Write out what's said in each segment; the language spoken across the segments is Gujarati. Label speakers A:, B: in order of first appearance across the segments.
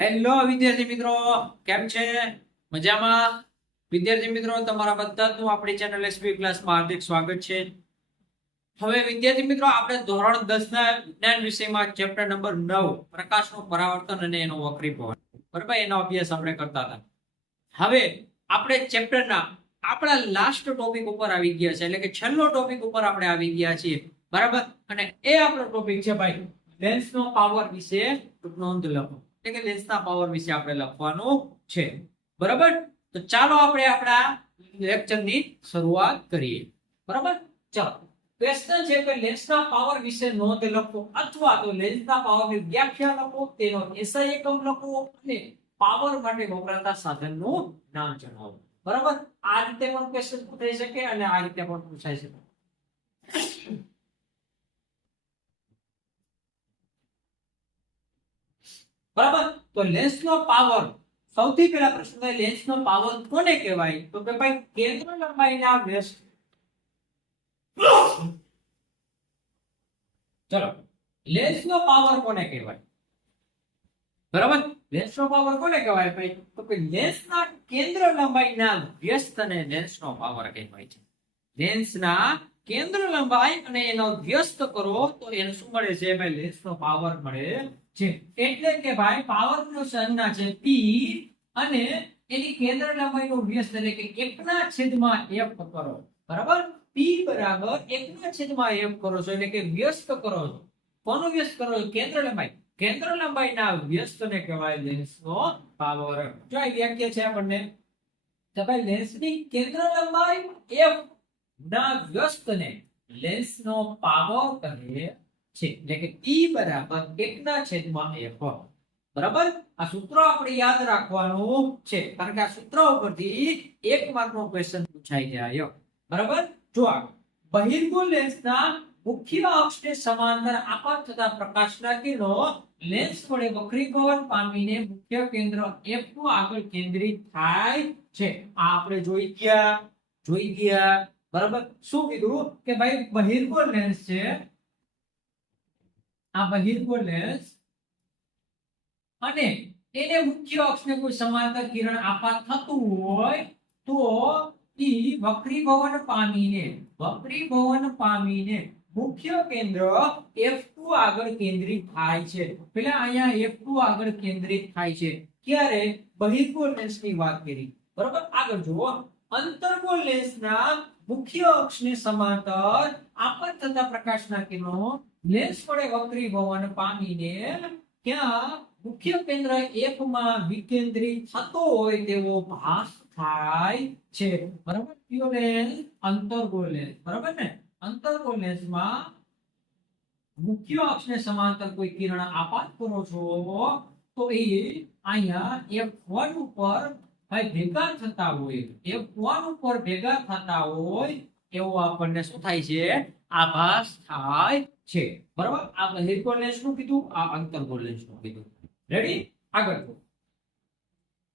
A: હેલો વિદ્યાર્થી મિત્રો. કેમ છે? મજામાં? વિદ્યાર્થી મિત્રો, તમારા બધાનું આપણી ચેનલ એસબી ક્લાસમાં હાર્દિક સ્વાગત છે. હવે વિદ્યાર્થી મિત્રો, આપણે ધોરણ 10 ના વિજ્ઞાન વિષયમાં ચેપ્ટર નંબર 9 પ્રકાશનું પરાવર્તન અને એનો વક્રીભવન બરાબર? એનો અભ્યાસ આપણે કરતા હતા. હવે આપણે ચેપ્ટરના આપણા લાસ્ટ ટોપિક ઉપર આવી ગયા છે. એટલે કે છેલ્લો ટોપિક ઉપર આપણે આવી ગયા છીએ. બરાબર? અને એ આપણો ટોપિક છે ભાઈ લેન્સનો પાવર વિશે નોંધ લખો. એટલે કે લેન્સના પાવર વિશે આપણે લખવાનું છે. બરાબર? તો ચાલો આપણે આપણા લેક્ચરની શરૂઆત કરીએ. બરાબર? ચાલો. ક્વેશ્ચન છે કે લેન્સના પાવર વિશે નોંધ લખો અથવા તો લેન્સના પાવરની વ્યાખ્યા લખો, તેનો એસઆઈ એકમ લખો અને પાવર માટે વપરાતા સાધનનું નામ જણાવો. બરાબર? આ રીતે પણ ક્વેશ્ચન પૂછાઈ શકે અને આ રીતે પણ પૂછાઈ શકે. બરાબર? તો લેન્સનો પાવર સૌથી પહેલા પ્રશ્ન થાય લેન્સનો પાવર કોને કહેવાય? તો કે ભાઈ, કેન્દ્ર લંબાઈના વ્યસ્ત ચલો લેન્સનો પાવર કોને કહેવાય? બરાબર? લેન્સનો પાવર કોને કહેવાય ભાઈ? તો કે લેન્સના કેન્દ્ર લંબાઈના વ્યસ્તને લેન્સનો પાવર કહેવાય છે. લેન્સના કેન્દ્ર લંબાઈ અને એનો વ્યસ્ત કરો, તો એને શું મળે છે? ભાઈ લેન્સનો પાવર મળે છે. એટલે કે ભાઈ પાવર નો સંજ્ઞા છે P અને એની કેન્દ્ર લંબાઈનો વ્યસ્ત એટલે કે એકના છેદમાં f કરો. બરાબર? P બરાબર એકના છેદમાં f કરો છો, એટલે કે વ્યસ્ત કરો છો. કોનો વ્યસ્ત કરો છો? કેન્દ્ર લંબાઈ. કેન્દ્ર લંબાઈના વ્યસ્તને કહેવાય લેન્સનો પાવર જો આ વ્યાખ્યા છે આપણને, તો ભાઈ લેન્સની કેન્દ્ર લંબાઈ f ના વ્યસ્તને લેન્સનો પાવર કહે છે. એટલે કે E બરાબર એકના છેદમાં f બરાબર? આ સૂત્ર આપણે યાદ રાખવાનું છે. કારણ કે આ સૂત્ર ઉપરથી એક માર્કનો ક્વેશ્ચન પૂછાઈ જાય. બરાબર? જો બહિર્ગોળ લેન્સના મુખ્ય અક્ષને સમાંતર આપાત થતા પ્રકાશના કિરણો લેન્સ વડે વક્રીભવન પામીને મુખ્ય કેન્દ્ર F નું આગળ કેન્દ્રિત થાય છે. આ આપણે જોઈ ગયા. જોઈ ગયા. બરાબર? શું કીધું? કે ભાઈ બહિર્ગોળ લેન્સ છે આ બહિર્ગોળ અને એને મુખ્ય અક્ષને કોઈ સમાંતર કિરણ આપવા થતું હોય, તો ઈ વક્રીભવન પામીને વક્રીભવન પામીને મુખ્ય કેન્દ્ર F2 આગળ કેન્દ્રિત થાય છે. પેલા અહીંયા F2 આગળ કેન્દ્રિત થાય છે. ક્યારે? બહિર્ગોળ લેન્સની વાત કરી. બરોબર? આગળ જુઓ. અંતર્ગોળ લેન્સના મુખ્ય અક્ષને સમાંતર આપત થતા પ્રકાશના કિરણો લેન્સ વડે વક્રીભવન પામીને ક્યાં મુખ્ય કેન્દ્ર F માં વિકેન્દ્રિત થતો હોય તેવો ભાસ થાય છે. બરાબર? કયો લેન્સ અંતર્ગોળ લેન્સ બરાબર ને? અંતર્ગોળ લેન્સમાં મુખ્ય અક્ષને સમાંતર કોઈ કિરણ આપાત કરો છો, તો એ અહીંયા F1 ઉપર ભાઈ, ભેગા થતા હોય F1 ઉપર ભેગા થતા હોય, એવો આપણને શું થાય છે? આભાસ થાય છે. બરાબર? આ બહિર્ગોળ લેન્સનું કીધું? આ અંતર્ગોળ લેન્સનું કીધું? રેડી આગળ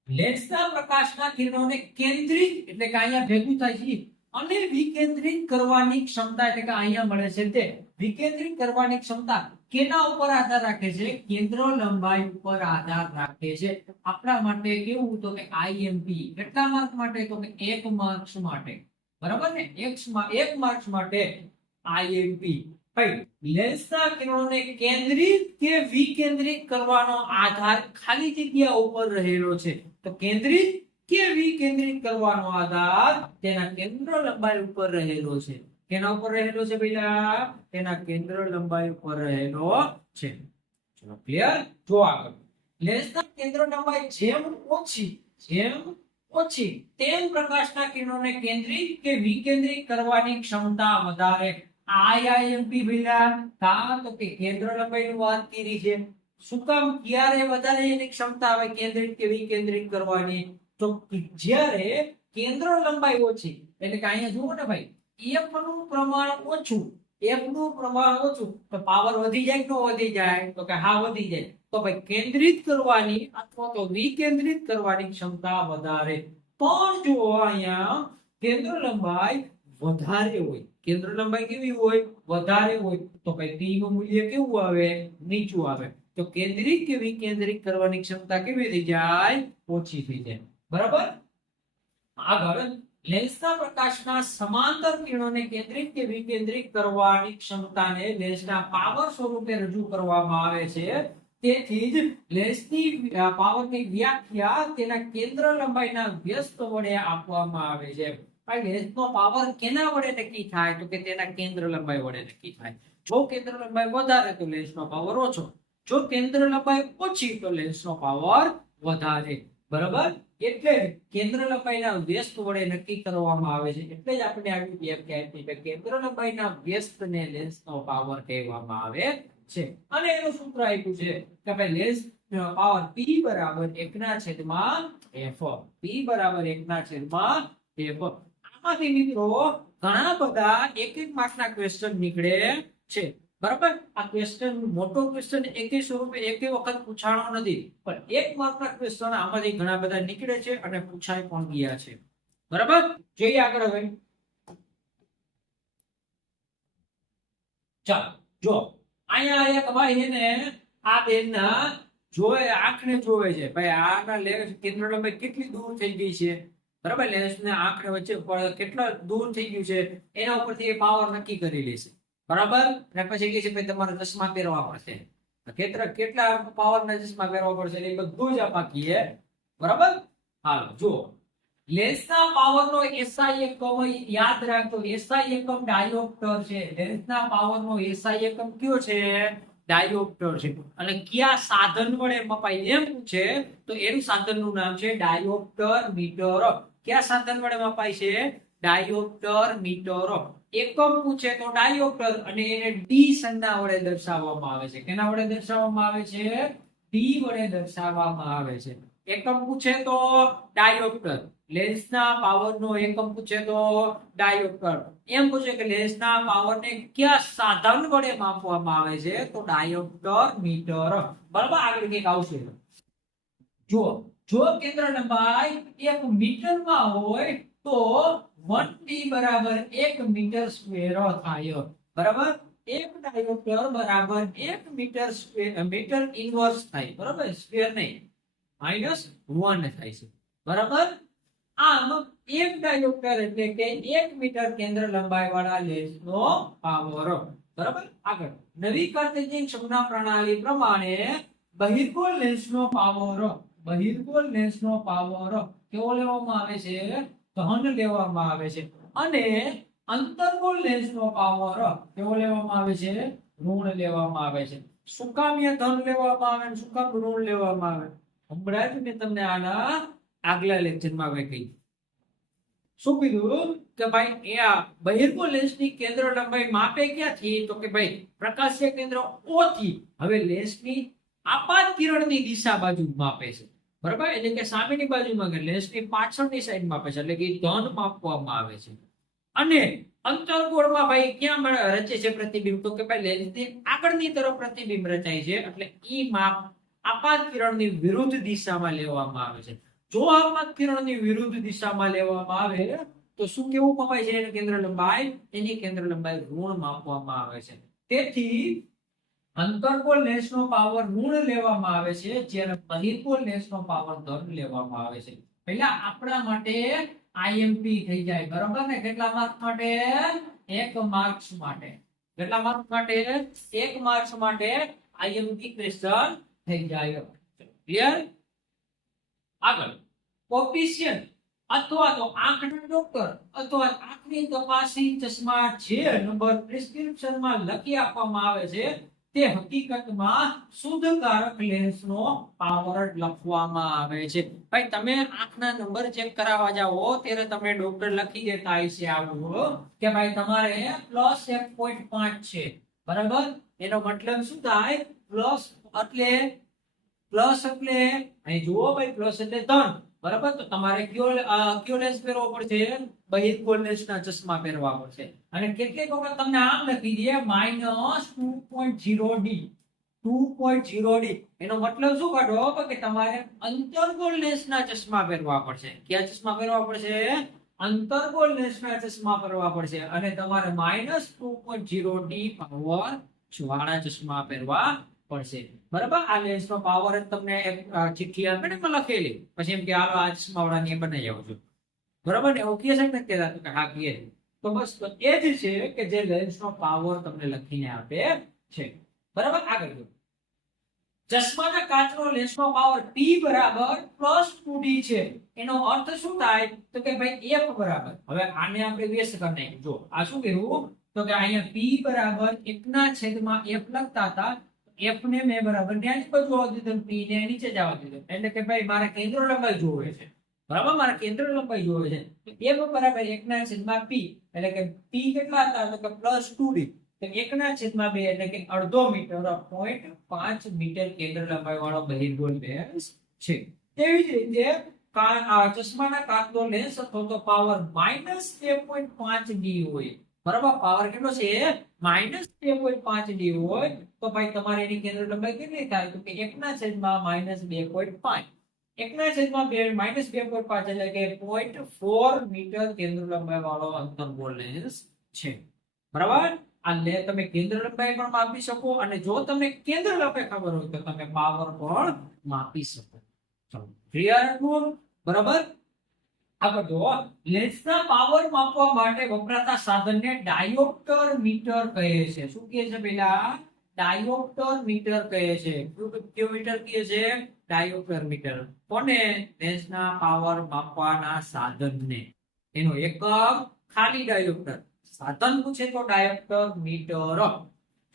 A: લેન્સના પ્રકાશના કિરણોને કેન્દ્રિત, એટલે કે અહીંયા ભેગું થાય છે. અને વિકેન્દ્રિત કરવાની ક્ષમતા, એટલે કે અહીંયા મળે છે તે વિકેન્દ્રિત કરવાની ક્ષમતા કેના ઉપર આધાર રાખે છે? કેન્દ્ર લંબાઈ ઉપર આધાર રાખે છે. આપણા માટે કેવું તો કે આઈએમપી કેટલા માર્ક માટે? તો કે એક માર્ક્સ માટે. બરાબર ને? એક એક માર્ક્સ માટે આઈએમપી ભાઈ લેન્સના કેન્દ્રિત કે વિકેન્દ્રિત કરવાનો આધાર ખાલી જગ્યા ઉપર રહેલો છે. તો કેન્દ્રિત કે વિકેન્દ્રિત કરવાનો આધાર તેના કેન્દ્ર લંબાઈ ઉપર રહેલો છે. કેના ઉપર રહેલો છે ભઈલા તેના કેન્દ્ર લંબાઈ ઉપર રહેલો છે. ચલો ક્લિયર જો આગળ. લેન્સના કેન્દ્ર લંબાઈ જેમ ઓછી જેમ ઓછી, તેમ પ્રકાશના કિરણોને કેન્દ્રિત કે વિકેન્દ્રિત કરવાની ક્ષમતા વધારે. આઈઆઈએમપી ભઈલા કા તો કે કેન્દ્ર લંબાઈની વાત કરી છે. શું કામ? ક્યારે વધારે એની ક્ષમતા આવે? કેન્દ્રિત કે વિકેન્દ્રિત કરવાની? તો જ્યારે કેન્દ્ર લંબાઈ ઓછી, એટલે કે અહીંયા જુઓ ને ભાઈ એફનું પ્રમાણ ઓછું એફનું પ્રમાણ ઓછું, તો પાવર વધી જાય કે વધી જાય? તો કે હા, વધી જાય. તો ભાઈ કેન્દ્રિત કરવાની અથવા તો વિકેન્દ્રિત કરવાની ક્ષમતા વધારે. પણ જો અહીંયા કેન્દ્ર લંબાઈ વધારે હોય, કેન્દ્ર લંબાઈ કેવી હોય? વધારે હોય. તો ભાઈ ટી નું મૂલ્ય કેવું આવે? નીચું આવે. તો કેન્દ્રિત કે વિકેન્દ્રિત કરવાની ક્ષમતા કેવી થઈ જાય? ઓછી થઈ જાય. બરાબર? આગળ લેન્સના પ્રકાશના સમાંતર કિરણોને કેન્દ્રિત કે વિકેન્દ્રિત કરવાની ક્ષમતાને લેન્સના પાવર સ્વરૂપે રજૂ કરવામાં આવે છે. તેથી જ લેન્સની પાવરની વ્યાખ્યા તેના કેન્દ્ર લંબાઈના વ્યસ્ત વડે આપવામાં આવે છે. લેન્સનો પાવર કેના વડે નક્કી થાય? તો કે તેના કેન્દ્ર લંબાઈ વડે નક્કી થાય. જો કેન્દ્ર લંબાઈ વધારે તો લેન્સનો પાવર ઓછો. જો કેન્દ્ર લંબાઈ ઓછી તો લેન્સનો પાવર વધારે. બરાબર? એટલે કેન્દ્ર લંબાઈના વ્યસ્ત વડે નક્કી કરવામાં આવે છે. એટલે જ આપણે આવી વ્યાખ્યા આપી કે કેન્દ્ર લંબાઈના વ્યસ્તને લેન્સનો પાવર કહેવામાં આવે છે. અને એનું સૂત્ર આપ્યું છે કે ભાઈ લેન્સ પાવર P બરાબર એકના છેદમાં f. P બરાબર એકના છેદમાં f. આમાંથી મિત્રો ઘણા બધા એક એક માર્કના ક્વેશ્ચન નીકળે છે. બરાબર? આ ક્વેશ્ચન મોટો ક્વેશ્ચન એકે સ્વરૂપે એકે વખત પૂછાણો નથી. પણ એક માર્કના ક્વેશ્ચન આમાંથી ઘણા બધા નીકળે છે અને પૂછાય પણ ગયા છે. બરાબર? જઈએ આગળ હવે. અહીંયા ભાઈ છે આ બેનના જોવે, આંખને જોવે છે. ભાઈ આના લેન્સ કેન્દ્ર લંબાઈ, કેટલી દૂર થઈ ગઈ છે? બરાબર? લેન્સ ને આંખ વચ્ચે કેટલા દૂર થઈ ગયું છે? એના ઉપરથી એ પાવર નક્કી કરી લેશે. બરાબર? અને પછી કે છે, ભાઈ, તમારે ચશ્મા પહેરવા પડશે કેટલા પાવર ના ચશ્મા પહેરવા પડશે એ બધું જ આમાં કહીએ બરાબર? હાલો, જુઓ. લેન્સના પાવરનો એસઆઈ એકમ યાદ રાખજો. એસઆઈ એકમ ડાયોપ્ટર છે. લેન્સના પાવરનો એસઆઈ એકમ કયો છે? ડાયોપ્ટર છે. અને કયા સાધન વડે મપાય? એમ છે તો એનું સાધનનું નામ છે ડાયોપ્ટર મીટર. કયા સાધન વડે મપાય છે? ડાયોપ્ટર એકમ પૂછે તો ડાયોપ્ટર અને એને ડી સંજ્ઞા વડે દર્શાવવામાં આવે છે. કેના વડે દર્શાવવામાં આવે છે? ડી વડે દર્શાવવામાં આવે છે. એકમ પૂછે તો ડાયોપ્ટર. લેન્સના પાવરનો એકમ પૂછે તો ડાયોપ્ટર. એમ પૂછે કે લેન્સના પાવરને કયા સાધન વડે માપવામાં આવે છે? તો ડાયોપ્ટર મીટર બરાબર, આગળ કંઈક આવશે. જો જો કેન્દ્ર લંબાઈ એક મીટરમાં હોય તો 1 બરાબર 1 મીટર સ્ક્વેર થાય. બરાબર? એક ડાયોપ્ટર બરાબર 1 મીટર મીટર ઇન્વર્સ થાય. બરાબર? સ્ક્વેર નહીં. માઇનસ 1 થાય છે. બરાબર? આમ એક ડાયોપ્ટર એટલે કે 1 મીટર કેન્દ્ર લંબાઈ વાળા લેન્સનો પાવર બરાબર? આગળ. નવી સંજ્ઞા પ્રણાલી પ્રમાણે બહિર્ગોળ લેન્સનો પાવર બહિર્ગોળ લેન્સનો પાવર કેવો લેવામાં આવે છે? ધન લેવામાં આવે છે. અને અંતર્ગોળ લેન્સનો પાવર કેવો લેવામાં આવે છે? ઋણ લેવામાં આવે છે. શું કામ ધન લેવામાં આવે શું કામ ઋણ લેવામાં આવે? હમણાં જ મેં તમને આના આગલા લેક્ચરમાં મેં કહી. શું કીધું? કે ભાઈ, એ આ બહિર્ગોળ લેન્સની કેન્દ્ર લંબાઈ માપે ક્યાંથી તો કે ભાઈ, પ્રકાશીય કેન્દ્ર ઓથી. હવે લેન્સની આપાત કિરણની દિશા બાજુ માપે છે. બરાબર? એટલે કે સામેની બાજુમાં કે લેન્સની પાછળની સાઈડ માપે છે. એટલે કે ધન માપવામાં આવે છે. અને અંતરગોળમાં ભાઈ ક્યાં રચે છે પ્રતિબિંબ? તો કે ભાઈ લેન્સની આગળની તરફ પ્રતિબિંબ રચાય છે. એટલે ઈ માપ આપાત કિરણની વિરુદ્ધ દિશામાં લેવામાં આવે છે. જો આપાત કિરણની વિરુદ્ધ દિશામાં લેવામાં આવે, તો શું કેવું કપાય છે? એની કેન્દ્ર લંબાઈ, એની કેન્દ્ર લંબાઈ ઋણ માપવામાં આવે છે. તેથી અંતર્ગોળ લેન્સનો પાવર ઋણ લેવામાં આવે છે, જ્યારે બહિર્ગોળ લેન્સનો પાવર ધન લેવામાં આવે છે. પહેલા આપણા માટે આઈએમપી થઈ જાય, બરોબર ને? કેટલા માર્ક માટે? એક માર્ક્સ માટે. કેટલા માર્ક માટે? એક માર્ક્સ માટે આઈએમપી ક્વેશ્ચન થઈ જાય. ક્લિયર આગળ. કોફિશિયન્ટ અથવા તો આંખના ડોક્ટર અથવા આંખની તપાસી ચશ્મા જે નંબર પ્રિસ્ક્રિપ્શનમાં લખી આપવામાં આવે છે તે હકીકતમાં શુદ્ધકારક લેન્સનો પાવર લખવામાં આવે છે. ભાઈ, તમે આંખના નંબર ચેક કરાવવા જાઓ, ત્યારે તમને ડોક્ટર લખી દેતા છે આવું કે ભાઈ, તમારે પ્લસ એક પોઈન્ટ પાંચ છે. બરાબર? એનો મતલબ શું થાય? પ્લસ એટલે પ્લસ એટલે, અહીં જુઓ ભાઈ પ્લસ એટલે ધન બરાબર? તો તમારે કયો કયો લેન્સ પહેરવો પડશે? બહિર્ગોળ લેન્સના ચશ્મા પહેરવા પડશે. અને કેટલીક વખત તમને આમ લખી દે માઇનસ ટુ ડી એનો મતલબ શું કાઢો? કે તમારે અંતર્ગોળ લેન્સના ચશ્મા પહેરવા પડશે. કયા ચશ્મા પહેરવા પડશે? અંતર્ગોળ લેન્સના ચશ્મા પહેરવા પડશે. અને તમારે minus two point zero D power વાળા ચશ્મા પહેરવા પડશે. બરાબર? આ લેન્સનો પાવર જ તમને એક ચિઠ્ઠી આપે ને લખેલી. પછી એમ કે, હાલો, આ ચશ્મા વાળાની એ બનાવી જાઉં છું. બરાબર ને? એવું કહે છે ને કે, હા, કહે તો બસ, તો એ જ છે કે જે લેન્સનો પાવર તમને લખીને આપે છે. બરાબર? આગળ જો ચશ્માના કાચનો લેન્સનો પાવર P બરાબર પ્લસ 2d છે. એનો અર્થ શું થાય? તો કે ભાઈ, F બરાબર. હવે આને આપણે વ્યસ્ત કરી નાખ્યું. જો આ શું કર્યું? તો કે અહીંયા P બરાબર એકના છેદમાં F લખતા હતા. F ને મેં બરાબર ત્યાં જ બધું આવવા દીધું પી ને નીચે આવવા દીધું એટલે કે ભાઈ મારે કેન્દ્ર લંબાઈ જોવે છે. બરાબર? મારા કેન્દ્ર લંબાઈ જોવે છે. F બરાબર એકના છેદમાં પી એટલે કે પી કેટલા હતા? એટલે કે પ્લસ ટુ ડી તો એકના છેદમાં બે એટલે કે અડધો મીટર પોઈન્ટ પાંચ મીટર કેન્દ્ર લંબાઈ વાળો બહિર્ગોળ લેન્સ છે. તેવી જ રીતે ચશ્માના કાચનો લેન્સ અથવા તો પાવર માઇનસ બે પોઈન્ટ પાંચ ડી હોય. બરાબર? પાવર કેટલો છે? માઇનસ બે પોઈન્ટ પાંચ ડી હોય તો ભાઈ તમારે એની કેન્દ્ર લંબાઈ કેટલી થાય? તો કે એકના છેદમાં માઇનસ બે પોઈન્ટ પાંચ. એકના છેદમાં બે માઇનસ બે પોઈન્ટ પાંચ એટલે કે પોઈન્ટ ફોર મીટર કેન્દ્ર લંબાઈ વાળો અંતર્ગોળ લેન્સ છે. બરાબર? આ લે, તમે કેન્દ્ર લંબાઈ પણ માપી શકો અને જો તમને કેન્દ્ર લંબાઈ ખબર હોય તો તમે પાવર પણ માપી શકો. ચલો ક્લિયર બરાબર? આગળ જો લેન્સના પાવર માપવા માટે વપરાતા સાધનને ડાયોપ્ટર મીટર કહે છે. શું કહે છે પેલા? ડાયોપ્ટર મીટર કહે છે. કયું કહે છે? Dioptre metre. કોને? લેન્સના પાવર માપવાના સાધનને. એનો એકમ ખાલી ડાયોપ્ટર. સાધન પૂછે તો ડાયોપ્ટર મીટર.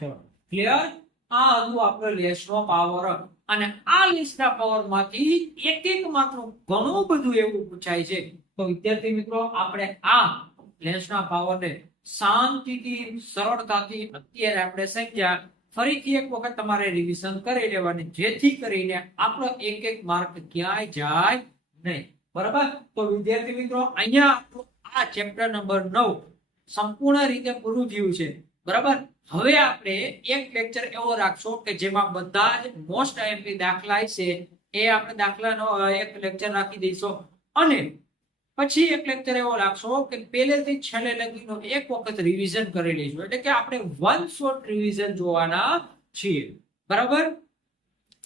A: ચલો. ક્લિયર આ હતું આપણો લેન્સનો પાવર અને આ લેન્સના પાવરમાંથી એક એક માર્કનું ઘણું બધું એવું પૂછાય છે. તો વિદ્યાર્થી મિત્રો, આપણે આ લેન્સના પાવરને શાંતિથી, સરળતાથી અત્યારે આપણે સંખ્યા ફરીથી એક વખત તમારે રિવિઝન કરી લેવાની, જેથી કરીને આપણો એક એક માર્ક ક્યાંય જાય નહીં. બરાબર? તો વિદ્યાર્થી મિત્રો, અહીંયા આ ચેપ્ટર નંબર નવ સંપૂર્ણ રીતે પૂરું થયું છે. બરાબર? હવે આપણે એક લેક્ચર એવો રાખશો કે જેમાં બધા જ મોસ્ટ આઈએમપી દાખલા છે, એ આપણે દાખલાનો એક લેક્ચર રાખી દઈશું. અને પછી એક લેક્ચર એવો રાખશો કે પહેલેથી છેલ્લે લગીનો એક વખત રિવિઝન કરી લઈશું. એટલે કે આપણે વન શોટ રિવિઝન જોવાના છીએ. બરાબર?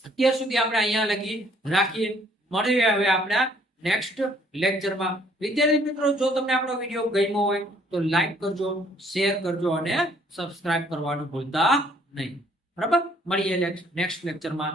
A: અત્યાર સુધી આપણે અહીંયા લગી રાખીએ. મળીએ હવે આપણા નેક્સ્ટ લેક્ચરમાં વિદ્યાર્થી મિત્રો, જો તમને આપણો વીડિયો ગમ્યો હોય, તો લાઈક કરજો શેર કરજો અને સબસ્ક્રાઇબ કરવાનું ભૂલતા નહીં. બરાબર? મળીએ નેક્સ્ટ લેક્ચરમાં